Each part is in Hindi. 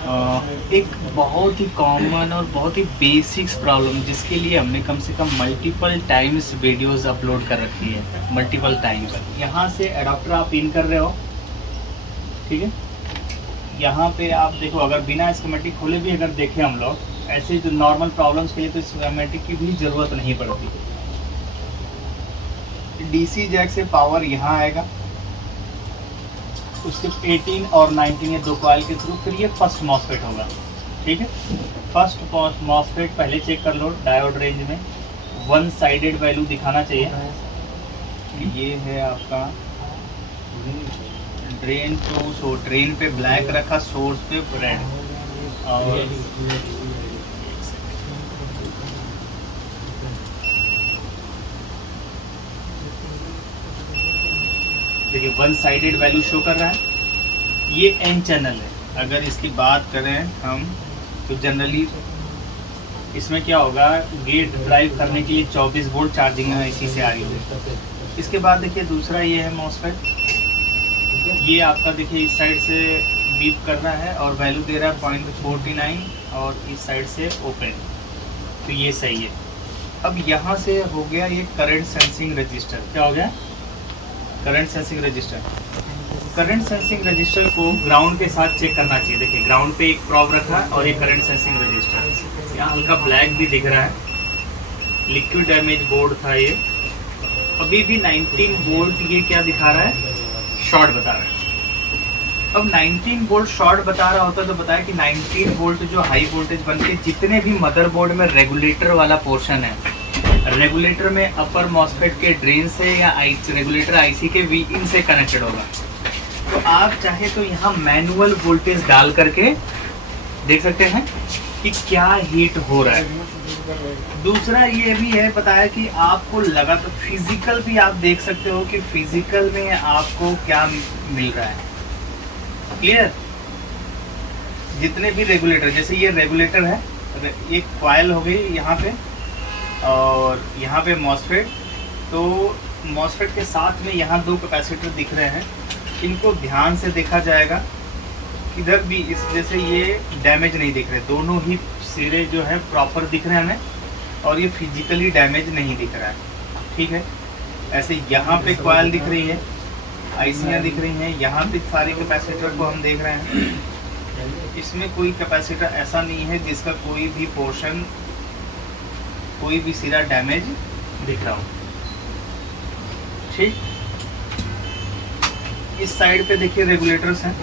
एक बहुत ही कॉमन और बहुत ही बेसिक्स प्रॉब्लम जिसके लिए हमने कम से कम मल्टीपल टाइम्स वीडियोस अपलोड कर रखी है, मल्टीपल टाइम्स। यहाँ से एडाप्टर आप इन कर रहे हो, ठीक है। यहाँ पे आप देखो, अगर बिना स्कीमेटिक खोले भी अगर देखें हम लोग, ऐसे जो नॉर्मल प्रॉब्लम्स के लिए तो स्कीमेटिक की भी ज़रूरत नहीं पड़ती। डीसी जैक से पावर यहाँ आएगा, उसके 18 और 19 ये दो कॉइल के थ्रू फिर ये फर्स्ट मॉसफेट होगा, ठीक है। फर्स्ट मॉसफेट पहले चेक कर लो, डायोड रेंज में वन साइडेड वैल्यू दिखाना चाहिए। ये है आपका ड्रेन टू, सो ड्रेन पे ब्लैक रखा, सोर्स पे रेड। और देखिए वन साइडेड वैल्यू शो कर रहा है। ये एन चैनल है। अगर इसकी बात करें हम तो जनरली इसमें क्या होगा, गेट ड्राइव करने के लिए 24 वोल्ट चार्जिंग इसी से आ रही है। इसके बाद देखिए दूसरा ये है मॉसफेट। ये आपका देखिए इस साइड से बीप कर रहा है और वैल्यू दे रहा है 0.49 और इस साइड से ओपन, तो ये सही है। अब यहाँ से हो गया ये करंट सेंसिंग रजिस्टर। क्या हो गया? Current sensing register. Current sensing register को ग्राउंड के साथ चेक करना चाहिए। देखिए ग्राउंड पे एक प्रॉब रखा है और ये करंट सेंसिंग रजिस्टर। यहाँ हल्का ब्लैक भी दिख रहा है, लिक्विड डैमेज बोर्ड था ये। अभी भी 19 वोल्ट ये क्या दिखा रहा है, शॉर्ट बता रहा है। अब 19 वोल्ट शॉर्ट बता रहा होता तो बताया कि 19 वोल्ट जो हाई वोल्टेज बन के जितने भी मदरबोर्ड में रेगुलेटर वाला पोर्शन है, रेगुलेटर में अपर मॉसफेट के ड्रेन से या रेगुलेटर आईसी के वी इन से कनेक्टेड होगा। तो आप चाहे तो यहाँ मैनुअल वोल्टेज डाल करके देख सकते हैं कि क्या हीट हो रहा है। दूसरा ये भी है बताया कि आपको लगा तो फिजिकल भी आप देख सकते हो कि फिजिकल में आपको क्या मिल रहा है। क्लियर? जितने भी रेगुलेटर, जैसे ये रेगुलेटर है, एक कॉइल हो गई यहाँ पे और यहाँ पे मॉसफेट। तो मॉसफेट के साथ में यहाँ दो कैपेसिटर दिख रहे हैं। इनको ध्यान से देखा जाएगा, किधर भी इस जैसे ये डैमेज नहीं दिख रहे, दोनों ही सिरे जो है प्रॉपर दिख रहे हैं हमें और ये फिजिकली डैमेज नहीं दिख रहा है, ठीक है। ऐसे यहाँ पे कॉइल दिख रही है, आईसियाँ दिख रही हैं, यहाँ पे सारे कैपेसिटर को हम देख रहे हैं। इसमें कोई कैपेसिटर ऐसा नहीं है जिसका कोई भी पोर्शन, कोई भी सिरा डैमेज दिख रहा हो, ठीक। इस साइड पे देखिए रेगुलेटर्स हैं,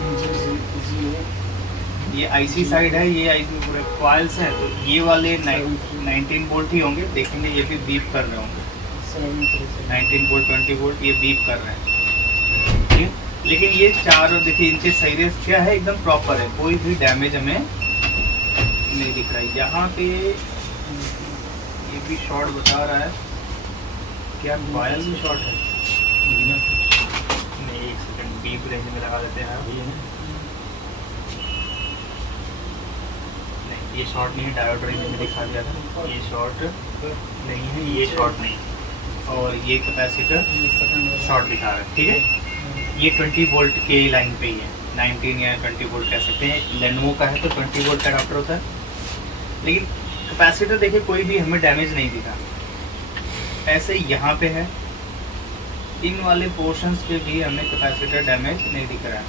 ये आईसी साइड है, ये आईसी पूरे कॉइल्स हैं। तो ये वाले 19 वोल्ट ही होंगे, देखेंगे ये भी बीप कर रहे होंगे। 19 वोल्ट 20 वोल्ट ये बीप कर रहे हैं, ठीक है। लेकिन ये चार देखिए इनके साइरेस क्या है, एकदम प्रॉपर है, कोई भी डैमेज हमें नहीं दिख रहा है। यहाँ पे ये भी शॉर्ट बता रहा है, क्या कॉइल भी शॉर्ट है? नहीं, एक सेकंड, बीप रेंज में लगा देते हैं। नहीं, ये शॉर्ट नहीं है, डायोड रेंज में दिखा दिया था। ये शॉर्ट नहीं है, ये शॉर्ट नहीं, और ये कैपेसिटर शॉर्ट दिखा रहा है, ठीक है। ये 20 वोल्ट के लाइन पे ही है, 19 या 20 वोल्ट कह सकते हैं। लेनोवो का है तो 20 वोल्ट का अडाप्टर होता है। लेकिन कैपेसिटर देखिए कोई भी हमें डैमेज नहीं दिखा। ऐसे यहाँ पे है, इन वाले पोर्शंस पे भी हमें कैपेसिटर डैमेज नहीं दिख रहा है।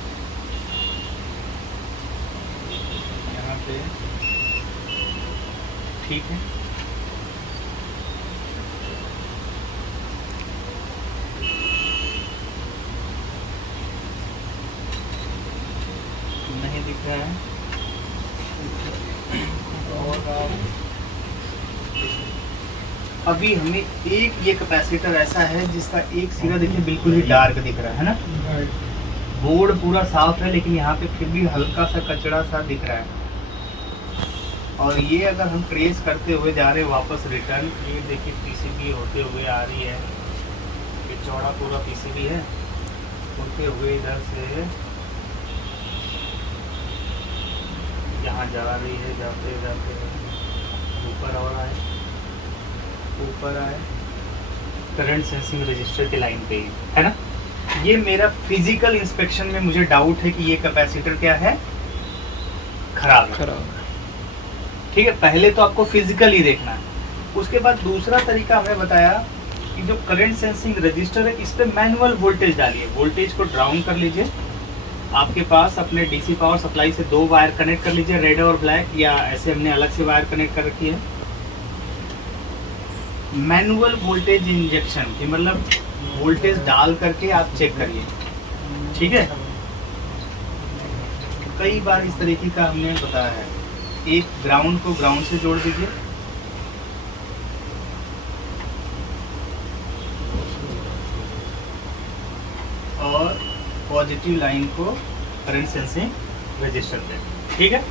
यहाँ पे ठीक है। नहीं दिख रहा है। और अभी हमें एक ये कैपेसिटर ऐसा है जिसका एक सिरा देखिए बिल्कुल ही डार्क दिख रहा है ना। बोर्ड पूरा साफ है लेकिन यहाँ पे फिर भी हल्का सा कचरा सा दिख रहा है। और ये अगर हम ट्रेस करते हुए जा रहे हैं वापस रिटर्न, ये देखिए पीसीबी होते हुए आ रही है, ये चौड़ा पूरा पीसीबी है, होते हुए इधर से यहाँ जा रही है, जाते जाते ऊपर और आए, ऊपर आए, करंट सेंसिंग रजिस्टर के लाइन पे ही है ना। ये मेरा फिजिकल इंस्पेक्शन में मुझे डाउट है कि ये कैपेसिटर क्या है, खराब है। ठीक है, पहले तो आपको फिजिकल ही देखना है। उसके बाद दूसरा तरीका हमने बताया कि जो करंट सेंसिंग रजिस्टर है इस पे मैनुअल वोल्टेज डालिए, वोल्टेज को डाउन कर लीजिए। आपके पास अपने डीसी पावर सप्लाई से 2 वायर कनेक्ट कर लीजिए, रेड और ब्लैक, या ऐसे हमने अलग से वायर कनेक्ट कर रखी है। मैनुअल वोल्टेज इंजेक्शन की मतलब वोल्टेज डाल करके आप चेक करिए, ठीक है। कई बार इस तरीके का हमने बताया है। एक ग्राउंड को ग्राउंड से जोड़ दीजिए, और पॉजिटिव लाइन को करंट सेंसिंग रजिस्टर पे, ठीक है।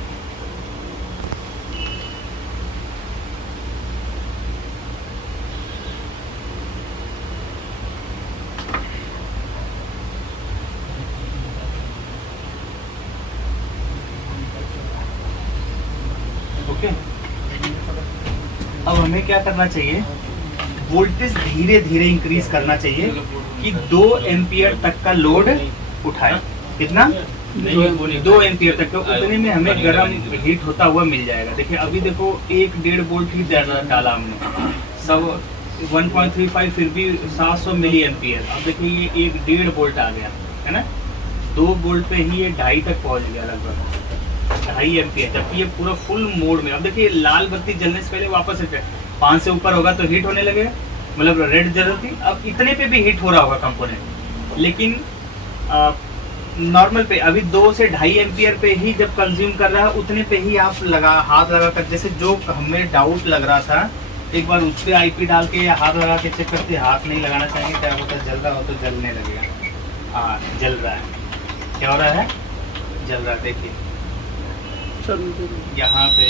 ओके, अब हमें क्या करना चाहिए, वोल्टेज धीरे धीरे इंक्रीज करना चाहिए कि 2 एम्पियर तक का लोड उठाए। कितना? 2 एम्पियर तक का, उतने में हमें गर्म हीट होता हुआ मिल जाएगा। देखिए अभी देखो 1-1.5 वोल्ट ही डाला हमने, सब 1.35 फिर भी 700 मिली एम्पियर। अब देखिए ये 1-1.5 वोल्ट आ गया है ना, 2 वोल्ट पे ही ये 2.5 तक पहुंच गया, लगभग 2.5 एम्पियर, जबकि ये पूरा फुल मोड में। अब देखिए लाल बत्ती जलने से पहले वापस 5 से ऊपर होगा तो हीट होने लगेगा, मतलब रेड जल रही थी, अब इतने पे भी हीट हो रहा होगा कंपोनेंट। लेकिन नॉर्मल पे अभी 2 से 2.5 एम्पियर पे ही जब कंज्यूम कर रहा है, उतने पे ही आप हाथ लगा कर, जैसे जो हमें डाउट लग रहा था एक बार उस पर आईपी डाल के या हाथ लगा के चेक करते। हाथ नहीं लगाना चाहिए, क्या होता है जल रहा हो तो जलने लगेगा। हाँ जल रहा है, क्या हो रहा है, जल रहा है। देखिए यहाँ पे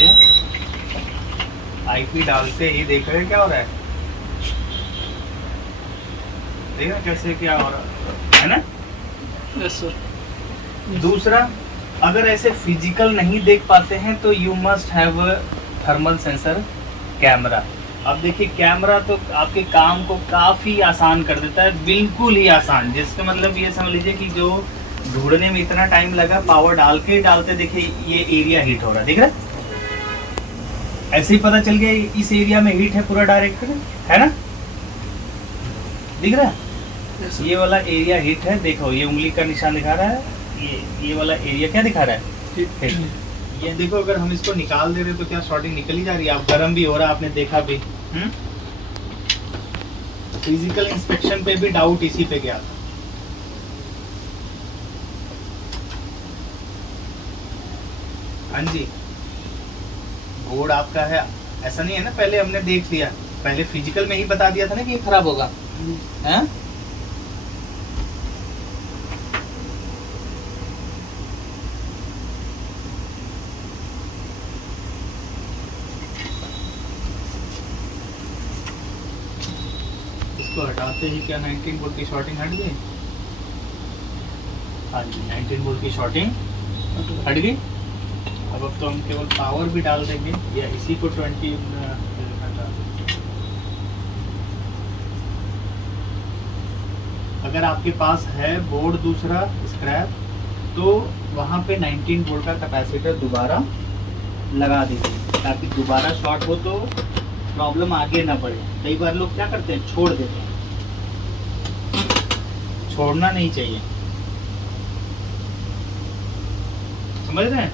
आईपी डालते ही देख रहे हैं क्या हो रहा है, देखा कैसे क्या हो रहा है ना। Yes sir. दूसरा, अगर ऐसे फिजिकल नहीं देख पाते हैं तो you must have thermal sensor camera. अब देखिए कैमरा तो आपके काम को काफ़ी आसान कर देता है, बिल्कुल ही आसान। जिसका मतलब ये समझ लीजिए कि जो ढूंढने में इतना टाइम लगा, पावर डालते देखिए ये एरिया हीट हो रहा है, दिख रहा है, ऐसे ही पता चल गया इस एरिया में हीट है पूरा डायरेक्ट, है ना, दिख रहा है। yes, ये वाला एरिया हीट है, देखो ये उंगली का निशान दिखा रहा है, ये वाला एरिया क्या दिखा रहा है, हीट। ये देखो अगर हम इसको निकाल दे रहे तो क्या शॉर्टिंग निकल ही जा रही है। आप गर्म भी हो रहा है, आपने देखा भी। फिजिकल इंस्पेक्शन पे भी डाउट इसी पे गया था। हाँ जी, बोर्ड आपका है, ऐसा नहीं है ना, पहले हमने देख लिया, पहले फिजिकल में ही बता दिया था ना कि ये खराब होगा, हैं? इसको हटाते ही क्या 19 वोल्ट की शॉर्टिंग हट गई? हाँ जी, 19 वोल्ट की शॉर्टिंग हट गई। अब तो हम केवल पावर भी डाल देंगे, या इसी को 20 हटा देंगे। अगर आपके पास है बोर्ड दूसरा स्क्रैप, तो वहाँ पे 19 वोल्ट का कैपेसिटर दोबारा लगा दीजिए, ताकि दोबारा शॉर्ट हो तो प्रॉब्लम आगे ना बढ़े। कई बार लोग क्या करते हैं, छोड़ देते हैं, छोड़ना नहीं चाहिए, समझ रहे हैं।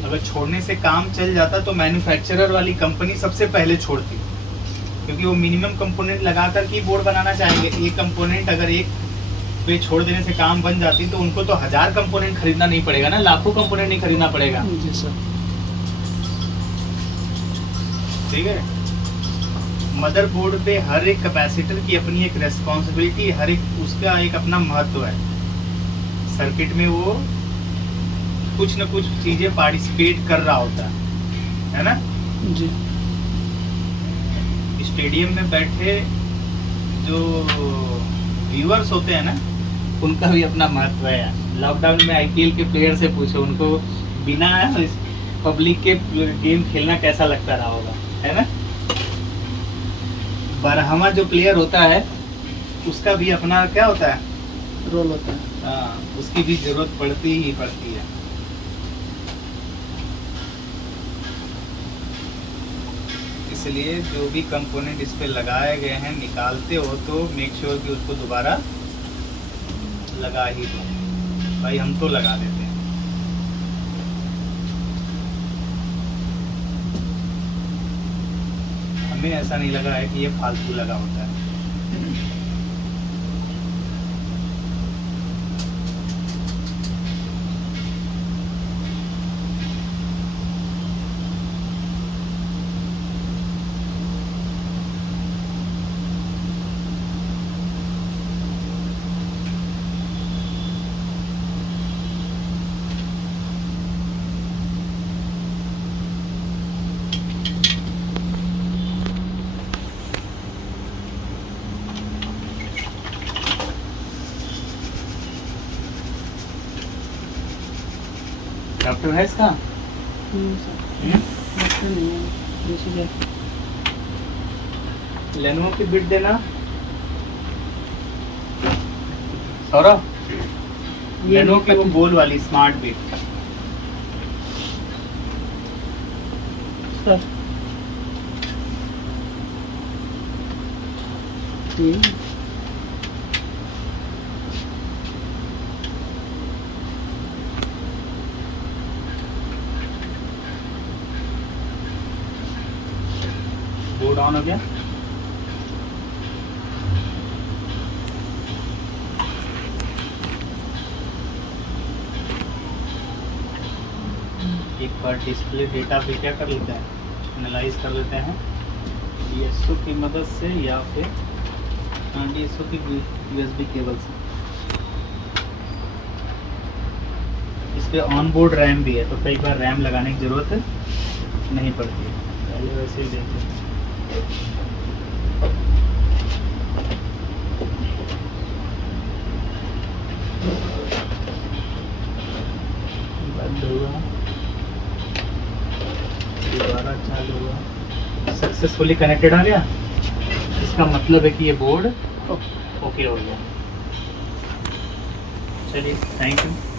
अगर छोड़ने से काम चल जाता तो मैन्युफैक्चरर वाली कंपनी सबसे पहले छोड़ती, क्योंकि वो मिनिमम कंपोनेंट लगाकर के बोर्ड बनाना चाहेंगे। एक कंपोनेंट अगर एक पे छोड़ देने से काम बन जाती तो उनको तो 1000 कंपोनेंट खरीदना नहीं पड़ेगा ना, लाखों कंपोनेंट नहीं खरीदना पड़ेगा। जी सर। ठीक है, मदरबोर्ड पे हर एक कैपेसिटर की अपनी एक रेस्पॉन्सिबिलिटी, हर एक उसका एक अपना महत्व है। सर्किट में वो कुछ न कुछ चीजें पार्टिसिपेट कर रहा होता है ना जी। स्टेडियम में बैठे जो व्यूअर्स होते हैं ना, उनका भी अपना महत्व है। लॉकडाउन में आईपीएल के प्लेयर से पूछो, उनको बिना पब्लिक के गेम खेलना कैसा लगता रहा होगा, है ना। बरहमा जो प्लेयर होता है उसका भी अपना क्या होता है, रोल होता है। उसकी भी जरूरत पड़ती ही पड़ती है। इसलिए जो भी कंपोनेंट इस पे लगाए गए हैं निकालते हो तो मेक श्योर कि उसको दोबारा लगा ही दो। भाई हम तो लगा देते हैं। हमें ऐसा नहीं लगा है कि ये फालतू लगा होता है। डॉक्टर है इसका? लेनोवो की बिट देना सौरभ, लेनोवो की वो गोल वाली smart bit. Sir board on हो गया। एक बार डिस्प्ले डेटा पे क्या कर लेते हैं, एनालाइज कर लेते हैं DSO की मदद से या फिर DSO की USB केबल से। इस पे ऑन बोर्ड रैम भी है तो कई बार रैम लगाने की ज़रूरत नहीं पड़ती है, पहले वैसे ही देखते हैं। बंद हुआ, दोबारा चालू हुआ, सक्सेसफुली कनेक्टेड आ गया। इसका मतलब है कि ये बोर्ड ओके हो गया। चलिए, थैंक यू।